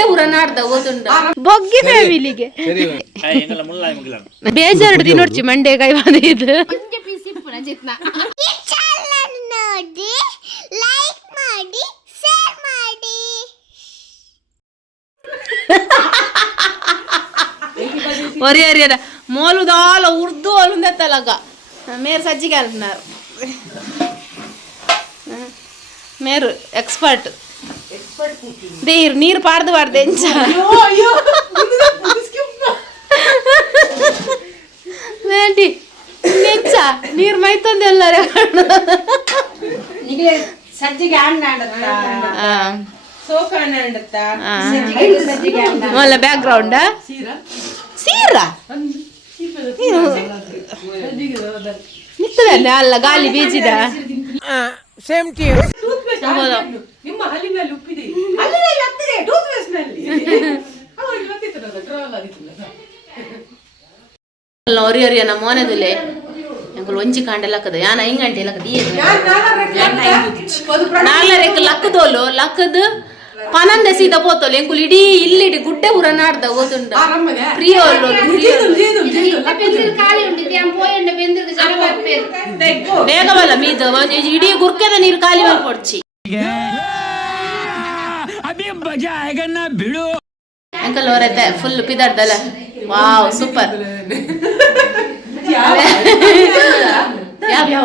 ಗುಡ್ಡೆ ಉರನಾಡ್ದ ಓದುಂಡ ಬೊಗ್ಗಿ ಫ್ಯಾಮಿಲಿಗೆ ಬೇಜಾರು ತಿನ್ನೋಡ್ಚಿ ಮಂಡೆ ಕೈ ಬಂದಿದ್ದು ನೋಡಿ ಲೈಕ್ ಮಾಡಿ ಶೇರ್ ಮಾಡಿ ఒరే ఒరే మోలు దాల ఉర్దూ అలుందే తలగా మేరు సజ్జిగా అంటున్నారు మేరు ఎక్స్పర్ట్ దీర్ నీరు పాడదు వాడు తెంచా ఏంటి తెంచా నీరు మైతుంది వెళ్ళారు సజ్జిగా మళ్ళీ బ్యాక్గ్రౌండా సీరా ನಿಂತದ ಅಲ್ಲ ಗಾಳಿ ಬೀಜಿದ ಒರಿ ಒರಿಯ ನಮ್ಮ ಮೋನೆದುಲೆ ಎಂಕುಲು ಒಂಜಿ ಕಾಂಡೆ ಲಕ್ಕದ ಯಾನ ಹಿಂಗಂಟೆ ಲಕ್ಕದ ನಾಲ್ಕು ಲಕ್ಕದೋಲು ಲಕ್ಕದ ಪನಂದೆ ಸೀದಾ ಪೋತೋಲು ಎಂಕುಲು ಇಡೀ ಇಲ್ಲಿಡಿ ಗುಡ್ಡೆ ಉರನಾಡ್ದ ಓದುಂಡ ಪ್ರಿಯೋಲು ಬೇಗವಲ್ಲ ಮೀದ ಇಡೀ ಗುರ್ಕೆದ ನೀರು ಖಾಲಿ ಮಾಡ್ಕೊಡ್ಚಿ ಅಂಕಲ್ ಅವರತ್ತೆ ಫುಲ್ ಪಿದಾಡ್ದಲ್ಲ ವಾವ್ ಸೂಪರ್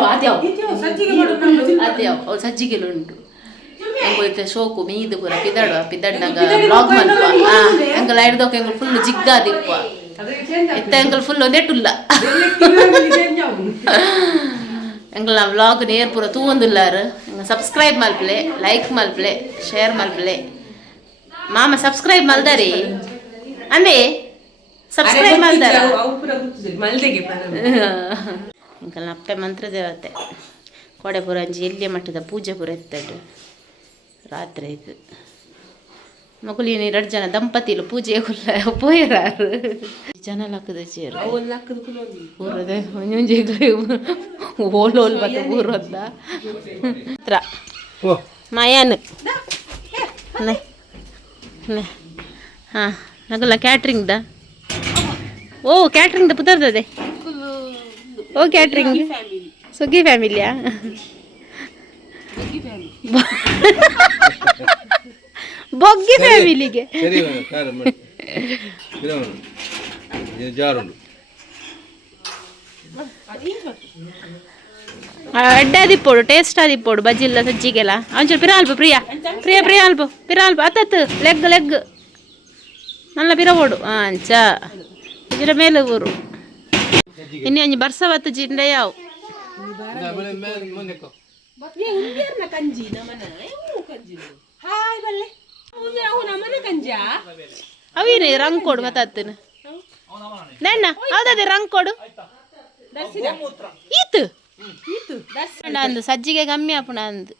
ಅದ್ಯಾವ ಸಜ್ಜಿಗೆಲು ಉಂಟು ಎಂಗೈತೆ ಶೋಕು ಮೀದು ಪೂರ ಪಿದಾಡುವ ಪಿದಾಡ್ನಾಗ ಬ್ಲಾಗ್ ಮಲ್ಪ ಎಂಕಲ್ ಹಿಡ್ದೋಕ ಎಂಕಲ್ ಫುಲ್ ಜಿಗ್ಗಾದಿಪ್ಪ ಇತ್ತ ಎಂಕಲ್ ಫುಲ್ ಒಂದೇ ಟುಲ್ಲ ಎಂಕಲ್ ನಾ ವ್ಲಾಗ್ ನೇರ್ ಪೂರ ತೂವೊಂದುಲ್ಲಾರು ಸಬ್ಸ್ಕ್ರೈಬ್ ಮಲ್ಪಲೆ ಲೈಕ್ ಮಲ್ಪಲೆ ಶೇರ್ ಮಲ್ಪಲೆ ಮಾಮ ಸಬ್ಸ್ಕ್ರೈಬ್ ಮಲ್ದಾರಿ ಅಂದೆ ಸಬ್ಸ್ಕ್ರೈಬ್ ಮಲ್ದಾರ ಎಂಕಲ್ ಅಪ್ಪೆ ಮಂತ್ರ ದೇವತೆ ಕೊಡೆ ಪೂರ ಅಂಜಿ ಎಲ್ಲಿಯ ಮಟ್ಟದ ಪೂಜೆ ಪೂರ ಎತ್ತಡು ರಾತ್ರಿ ಇದು ಮಗುಲಿನ 2 ಜನ ದಂಪತಿಲು ಪೂಜೆ ಪೋಯರಾರು ಜನ ಲಕ್ಕದ ಚೇರು ಊರದೆ ಒಂಜೊಂಜಿ ಓಲೋಲ್ ಬತ್ತ ಊರೊಂದ ಹತ್ರ ಮಯಾನ್ ಹಾಂ ನಗಲ್ಲ ಕ್ಯಾಟ್ರಿಂಗ್ದ ಓ ಕ್ಯಾಟ್ರಿಂಗ್ದ ಪುದರ್ದದೆ ಓ ಕ್ಯಾಟ್ರಿಂಗ್ ಸುಗ್ಗಿ ಫ್ಯಾಮಿಲಿಯಾ ಬೊಗ್ಗಿ ಫ್ಯಾಮಿಲಿಗೆ ಅಡ್ಡಾದಿಪ್ಪೋಡು ಟೇಸ್ಟ್ ಆದಿಪ್ಪೋಡು ಬಜ್ಜಿಲ್ಲ ಸಜ್ಜಿಗೆಲ್ಲ ಒಂಚೂರು ಪಿರಾಲ್ಪು ಪ್ರಿಯಾ ಪ್ರಿಯಾ ಪ್ರಿಯಾಲ್ಪು ಪಿರಾಲ್ಪು ಅತ್ತತ್ತು ಲೆಗ್ ಲೆಗ್ ನಲ್ಲ ಪಿರವೋಡು ಅಂಚ ಇದರ ಮೇಲೆ ಊರು ಇನ್ನು ಒಂಜಿ ಬರ್ಸವತ್ತು ಜಿಂಡ ಯಾವು ಅವೇನು ರಂಗ್ ಕೊಡು ಮತ್ತತ್ತನ ನೆಣ್ಣ ಹೌದದೆ ರಂಗ್ ಕೊಡು ಈತು ಅಂದು ಸಜ್ಜಿಗೆ ಕಮ್ಮಿ ಆಪುಣ ಅಂದು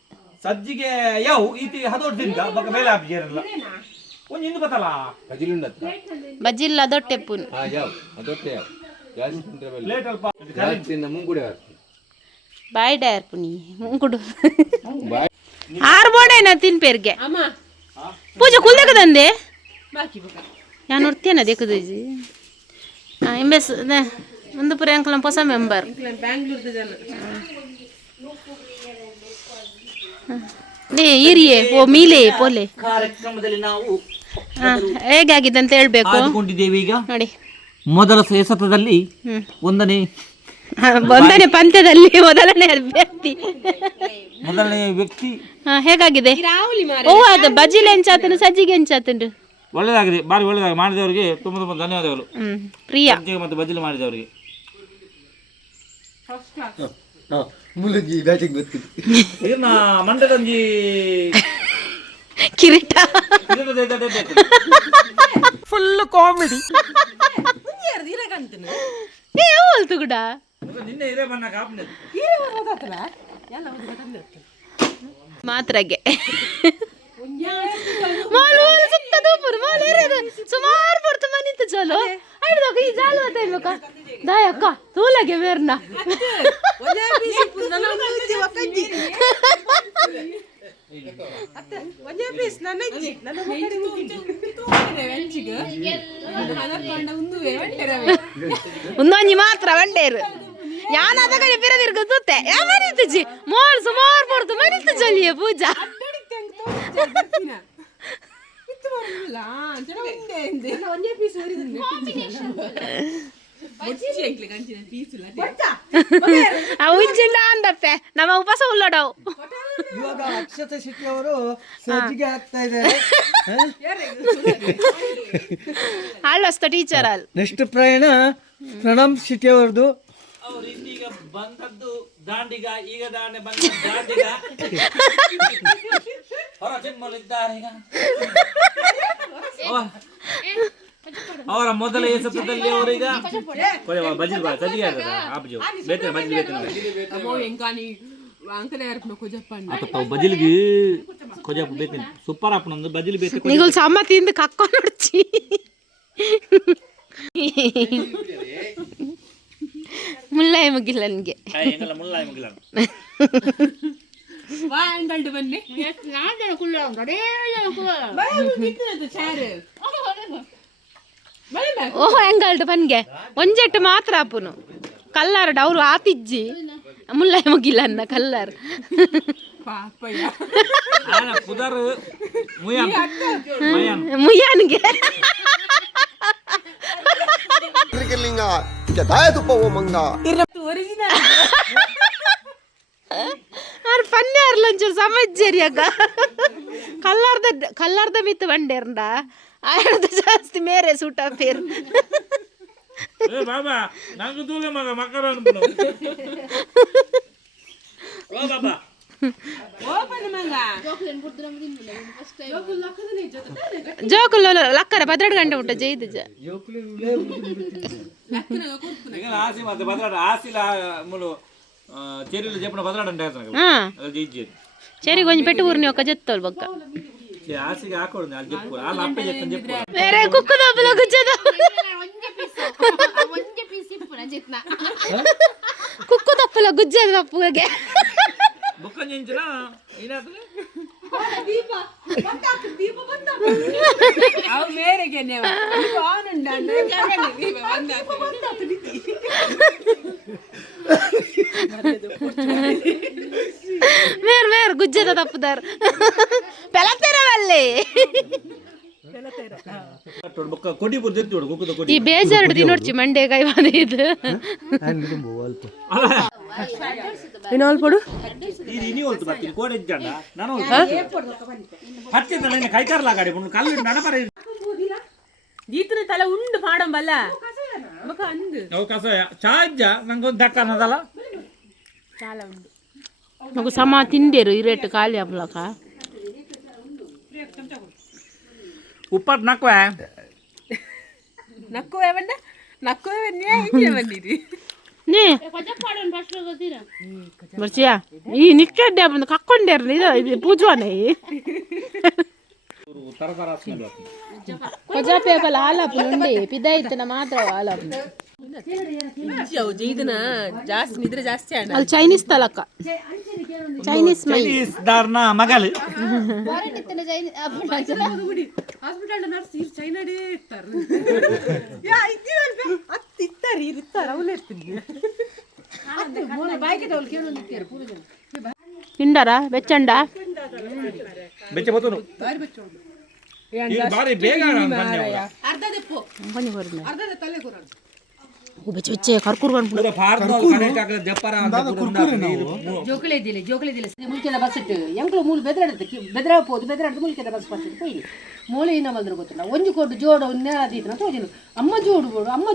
ಸಜ್ಜಿಗೆ ಯಾವ ಈತಿ ಹದೋಡ್ದಿಂದ ಬಕ ಮೇಲೆ ಆಪಿಜೇರಲ್ಲ ಒಂಜಿ ಇಂದು ಬತ್ತಲ್ಲ ಬಜಿಲುಂಡತ್ತ ಬಜಿಲ್ಲ ದೊಟ್ಟೆಪ್ಪುನು ಆ ಯಾವ ಅದೊಟ್ಟೆ ಯಾವ ಜಾಸ್ತಿ ತಿಂದ್ರೆ ಬಲ್ಲ ಲೇಟ್ ಅಲ್ಪ ಜಾಸ್ತಿ ಮುಂಗುಡೆ ಬಾಯ್ ಡಯರ್ ಪುನಿ ಮುಂಗುಡು ಆರು ಬೋಡೇನ ತಿನ್ಪೇರ್ಗೆ ಪೂಜೆ ಕುಲ್ದಕದಂದೆ ಯಾನ್ ನೋಡ್ತೇನ ದೇಕದೀಜಿ ಎಂಬೆಸ್ ಒಂದು ಪುರ ಅಂಕಲ್ ಹೊಸ ಮೆಂಬರ್ ಈರಿಯೇ ಓ ಮೀಲೆ ಪೋಲೆ ಕಾರ್ಯಕ್ರಮದಲ್ಲಿ ನಾವು ಹೇಗಾಗಿದೆ ಅಂತ ಹೇಳ್ಬೇಕು ಆಡಿಕೊಂಡಿದ್ದೇವೆ ಈಗ ನೋಡಿ ಮೊದಲ ಎಸತದಲ್ಲಿ ಒಂದನೇ ಪಂದ್ಯದಲ್ಲಿ ಮೊದಲನೇ ವ್ಯಕ್ತಿ ಹೇಗಾಗಿದೆ ಓ ಅದು ಬಜಿಲ್ ಎಂಚಾತನು ಸಜ್ಜಿಗೆ ಎಂಚಾತನು ಒಳ್ಳೆದಾಗಿದೆ ಬಾರಿ ಒಳ್ಳೆದಾಗಿ ಮಾಡಿದವರಿಗೆ ತುಂಬ ತುಂಬ ಧನ್ಯವಾದಗಳು ಪ್ರಿಯಾ ಮತ್ತು ಬಜಿಲ್ ಮಾಡಿದವರಿಗೆ ಮುಲಗಿ ಬ್ಯಾಟಿಂಗ್ ಗೊತ್ತಿದೆ ಇದನ್ನ ಮಂಡದಂಜಿ ಕಿರೀಟ ಫುಲ್ ಕಾಮಿಡಿ ಹೋಲ್ತು ಕೂಡ ನಿನ್ನೆ ಇರೇ ಬಣ್ಣ ಕಾಪ್ನೆ ಮಾತ್ರಗೆ ಸುಮಾರು ಪಡ್ತು ಮನಿತ್ತು ಚಲೋ ಐದು ಈ ಜಾಲು ಅಕ್ಕ ದಾಯಕ್ಕ ತೂಲಗೆ ಬೇರ್ನ ಒಂದೊಂಜಿ ಮಾತ್ರ ಬಂಡೇರು ಯಾನಾದ ಕಡೆ ಪಿರದಿರ್ಗತ್ತೆ ಯಾ ಮರಿತುಜಿ ಮೋರ್ ಸುಮಾರು ಪಡ್ತು ಮರಿತು ಜೊಲಿಯ ಪೂಜಾ ಉಂಚಿಲ್ಲ ಅಂದಪ್ಪೆ ನಮ್ಮ ಉಪವಾಸ ಉಳ್ಳೋಡವು ಇವಾಗ ಅಕ್ಷತಾ ಶೆಟ್ಟಿ ಅವರು ಸಜ್ಜಿಗೆ ಹಾಕ್ತಾ ಇದ್ದಾರೆ ಅಳ್ಳಸ್ತ ಟೀಚರ್ ಅಲ್ಲಿ ನೆಕ್ಸ್ಟ್ ಪ್ರಯಾಣ ಪ್ರಣಮ್ ಶೆಟ್ಟಿ ಅವರದು ಅವ್ರು ಇನ್ನೀಗ ಬಂದದ್ದು ದಾಂಡಿಗ ಈಗ ದಾಂಡೆ ಬಂದ ದಾಂಡಿಗ ಹೊರ ಚಿಮ್ಮಲಿದ್ದಾರೆ ಈಗ ಅವರ ಮೊದಲ ಎಸೆತದಲ್ಲಿ ಅವರೀಗ ಬಜಿಲ್ ಬಾ ಸಜ್ಜಿಗೆ ಆಗ್ತದ ಆಪ್ಜು ಬೇತೆ ಬಜಿಲ್ ಬೇತೆ ಬಜಿಲ್ಗೆ ಕೊಜಪ್ಪ ಬೇತೆ ಸೂಪರ್ ಆಪನೊಂದು ಬಜಿಲ್ ಬೇತೆ ನಿಗುಲ್ ಸಮ್ಮತಿಯಿಂದ ಕಕ್ಕೊಂಡು ನೋಡ್ಚಿ ಮುಲ್ಲಾಯಿ ಮುಗಿಲ್ಲ ನನಗೆ ಎಂಗಲ್ಲ ಮುಲ್ಲಾಯಿ ಮುಗಿಲ್ಲ ಬನ್ನಿ ಓಹೋ ಹೆಂಗಲ್ಡು ಬನ್ಗೆ ಒಂಜೆಟ್ಟು ಮಾತ್ರ ಆಪುನು ಕಲ್ಲಾರಡು ಅವರು ಆತಿಜ್ಜಿ ಮುಲ್ಲಾಯಿ ಮುಗಿಲ್ಲ ಅನ್ನ ಕಲ್ಲಾರು ಪುದರ್ ಮುಯಾನ್ ಮುಯ್ಯಾನ್ಗೆ ಪನ್ನೆ ಅರ್ಲಂಚೂರು ಸಮಜ್ಜರಿ ಅಕ್ಕ ಕಲ್ಲಾರ್ದ ಮಿತ್ತು ಬಂಡೇರ್ಂಡ ಆಯ್ತು ಜಾಸ್ತಿ ಮೇರೆ ಸೂಟ ಪೇರು ಬಾಬಾ ನಂಗೆ ತೂಲೆ ಮಗ ಮಕ್ಕಳ ಬಾಬಾ ಜೋಕುಲು ಲಕ್ಕರ 12 ಗಂಟೆ ಊಟ ಜೈದು ಆಸಿ ಮತ್ತೆ ಬದಲಾಡ ಆಸಿಲ ಮುಲು ಚೆರಿಲು ಜಪ್ಪನ ಬದಲಾಡ ಚೆರಿ ಕೊಂಚ ಪೆಟ್ಟು ಊರ್ನಿ ಒಕ್ಕ ಜತ್ತೋಲ್ ಬೊಕ್ಕ ಆಸಿಗೆ ಹಾಕೊಡು ಅಲ್ಲಿ ಜಪ್ಪು ಅಲ್ಲಿ ಅಪ್ಪ ಜಪ್ಪನ ಜಪ್ಪು ಬೇರೆ ಕುಕ್ಕುದ ಬಲ ಗುಜ್ಜದ ಕುಕ್ಕು ತಪ್ಪಲ ಗುಜ್ಜದ ತಪ್ಪುಗೆ ಬುಕ್ಕ ನೆಂಚನ ಏನಾದ್ರೆ ಅವು ಮೇರೆಗೆ ಮೇರ್ ಮೇರ್ ಗುಜ್ಜದ ತಪ್ಪದಾರ ಪೆಲತೆರವಲ್ಲಿ ಈ ಬೇಜಾರು ದಿನೋಡ್ಚಿ ಮಂಡೆ ಕೈ ಬಂದ ಇದು ಇನ್ನೊಲ್ಪಡು ದೀತ್ರ ತಲೆ ಉಂಡು ಮಾಡಂಬಲ್ಲ ನಂಗೊಂದು ದಕ್ಕ ಅನ್ನೋದಲ್ಲ ಮಗು ಸಮ ತಿಂಡೇರು ಇರೇಟ್ ಖಾಲಿ ಹಬ್ಲಕ ಉಪ್ಪಟ್ ನಕ್ವೆ ನಕ್ಕುವೆ ಬಂದ ನಕ್ಕುವೆ ಬನ್ನಿ ಬಂದಿರಿ ನೀ ಬರ್ಚಿಯಾ ಈ ನಿಕ್ಕಡ್ಡೆ ಬಂದು ಕಕ್ಕೊಂಡೇರ್ಲಿ ಇದು ಪೂಜವಾನೆ ಕೊಜಾಪೇಪಲ್ ಹಾಲಪ್ಪು ಉಂಡಿ ಪಿದಾಯ್ತನ ಮಾತ್ರ ಹಾಲಪ್ಪು ಇದನ್ನ ಜಾಸ್ತಿ ನಿದ್ರೆ ಜಾಸ್ತಿ ಅಲ್ಲಿ ಚೈನೀಸ್ ತಲಕ ಚೈನೀಸ್ ಮೈ ದಾರ್ನ ಮಗಲು ಹಾಸ್ಪಿಟಲ್ ನರ್ಸ್ ಚೈನಾಡೇ ಇರ್ತಾರೆ ಇರ್ತಾರೆ ಅವಲೇ ಇರ್ತೀನಿ ತಿಂಡಾರ ಬೆಚ್ಚಂಡ ಬೆಚ್ಚ ಬತ್ತನು ಬಾರಿ ಬೇಗ ಬೆಚ್ಚ ಬೆಚ್ಚೆ ಕರ್ಕೂರ್ ಬಂದ್ಬಿಡು ಜೋಕುಲೆ ದಿಲ್ಲ ಮುಲ್ಕೆದ ಬಸ್ ಇಟ್ಟು ಎಂಕ್ಲು ಮೂಲ ಬೆದರಾಡ್ದು ಮುಲ್ಕೆದ ಬಸ್ ಬಸ್ ಇಟ್ಟು ಕೊಯ್ಲಿ ಮೂಲೆ ಇನ್ನ ಮಲ್ದ್ರು ಗೊತ್ತಿಲ್ಲ ಒಂಜಿ ಕೊಟ್ಟು ಜೋಡು ನೇರಾದೀತನ ತೋಜಿನು ಅಮ್ಮ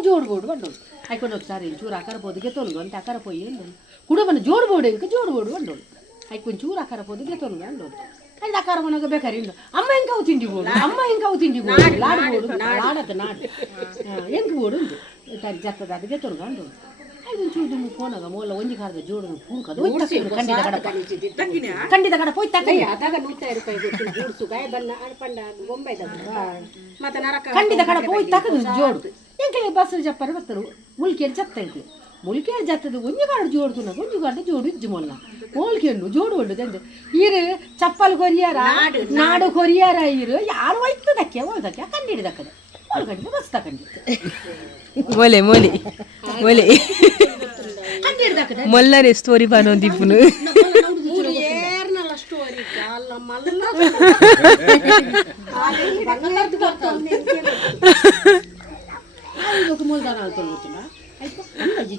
ಜೋಡ್ಬೋಡು ಬಂಡೋಳು ಆಯ್ಕೊಂಡು ಸಾರಿ ಚೂರು ಆಕಾರ ಪೋದು ಗೆತ್ತೋಳು ಅಂತ ಆಕಾರ ಪೋಯಿ ಅಂಡೋಳು ಕುಡಬನ ಜೋಡ್ಬೋಡು ಇಂಕ ಜೋಡ್ಬೋಡು ಅಂಡೋಳು ಆಯ್ಕೊಂಡು ಚೂರು ಆಕಾರ ಪೋದು ಗೆತ್ತೋಳು ಅಂಡೋಳು ಅದು ಆಕಾರ ಮನೆಗೆ ಬೇಕಾರೆ ಅಮ್ಮ ಹೆಂಗಾವು ತಿಂಡಿಬೋಡು ಲಾಡ್ಬೋಡು ಲಾಡತ್ತ ನಾಡು ಹೆಂಗೆ ಬೋಡು ಉಂಟು ತಾರಿ ಜತ್ತದ ಅದಕ್ಕೆ ತೊಳ್ಕೊಂಡು ಅದು ಚೂರು ಫೋನಾಗ ಮೂಲ ಒಂಜಿ ಕಾರದ ಜೋಡು ಪೂಂಕದು ಖಂಡಿತ ಕಡ ಪೋಯ್ ತಕ್ಕಯ್ಯ ಖಂಡಿತ ಕಡ ಪೋಯ್ ತಕ್ಕದು ಜೋಡು ಎಂಕಲೆ ಬಸ್ ಜಪ್ಪರ ಬರ್ತಾರೆ ಮುಲ್ಕೇರಿ ಜತ್ತ ಎಂಕ್ಲೆ ಮುಲ್ಕೇರಿ ಜತ್ತದು ಒಂಜಿ ಕಾಡು ಜೋಡ್ತು ನಗ ಒಂಜಿ ಕಾಡು ಜೋಡು ಇಜ್ಜು ಮೊಲ್ಲ ಮೂಲ್ಕೆಂಡು ಜೋಡು ಒಳ್ಳುದಂದೆ ಈರು ಚಪ್ಪಲ್ ಕೊರಿಯಾರ ನಾಡು ಕೊರಿಯಾರ ಈರು ಯಾರು ಒಯ್ತದಕ್ಕೆ ಹೋದಕ್ಕೆ ಕಂಡಿಡಿದಕ್ಕದೆ ಕಟ್ಟಿದ್ದು ಬಸ್ ತಗೊಂಡಿತ್ತು ಮೊಲೆ ಮೊಲೆ ಮೊಲೆ ಹಂಗೆ ಹಿಡ್ದಾಕದೆ ಮೊಲ್ಲನೆ ಸ್ಟೋರಿ ಬಾನೋ ದೀಪನು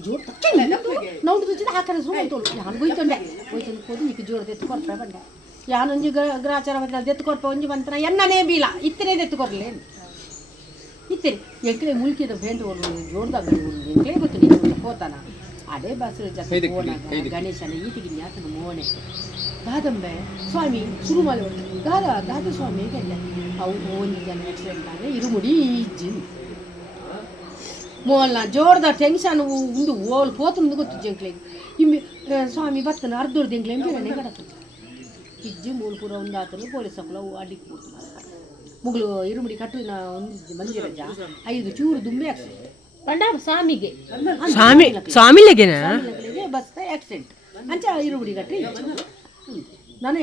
ಜೋಡ್ ನೋಡಿದ ಹಾಕರೆ ಸುಮ್ಮನೆ ತೋಲು ನಾನು ಬೈತಂಡೆ ಹೋದು ಈಗ ಜೋಡ್ ಎತ್ತು ಕೊಡ್ತಾ ಬಂದೆ ಯಾನೊಂಜಿ ಗ್ರಾಚಾರ ಬಂದ ಎತ್ತು ಕೊಡ್ಪ ಒಂಜಿ ಬಂತನ ಎನ್ನನೇ ಬೀಲ ಇತ್ತನೇ ಎತ್ತು ಕೊಡ್ಲೆ ಇತ್ತೇನೆ ಎಂಕ್ಲೆ ಮುಲ್ಕಿದ ಬೇಂಡು ಜೋಡ್ದಾಗ ಎಂಕ್ಲೆ ಗೊತ್ತು ನೀನು ಹೋತಾನ ಅದೇ ಬಸ್ ಜೊತೆ ಗಣೇಶನ ಈತಿಗೆ ಜ್ಞಾತನ ಮೋನೆ ದಾದಂಬೆ ಸ್ವಾಮಿ ಶುರು ಮಾಡಿ ದಾದ ಸ್ವಾಮಿ ಹೇಗೆಲ್ಲ ಅವು ಒಂದು ಜನ ಆಕ್ಸಿಡೆಂಟ್ ಆದರೆ ಇರುಮುಡಿ ಇಜ್ಜಿ ಮೋಲ್ನ ಜೋರ್ದ ಟೆನ್ಷನ್ ಉಂದು ಓಲ್ ಪೋತುಂದು ಗೊತ್ತು ಜಂಕ್ಲೆ ಇಮ್ಮಿ ಸ್ವಾಮಿ ಬತ್ತನ ಅರ್ಧೋರ್ದು ಎಂಕ್ಲೆ ಎಂಪಿರನೆ ಕಡತು ಇಜ್ಜಿ ಮೂಲ ಪೂರ ಒಂದು ಆತನು ಪೊಲೀಸ್ ಸಕಲ ಅಡ್ಡಿಗೆ ಕೂತು ಮುಗ್ಲು ಇರುಮುಡಿ ಕಟ್ಟುನ ಒಂದು ಮಂದಿರಜ 5 ಚೂರು ದುಂಬೆ ಆಕ್ಸಿಡೆಂಟ್ ಪಂಡ ಸ್ವಾಮಿಗೆ ಸ್ವಾಮಿಲೆಗೆನಾ ಬಸ್ ಆಕ್ಸಿಡೆಂಟ್ ಅಂಚ ಇರುಮುಡಿ ಕಟ್ಟಿ ನಾನು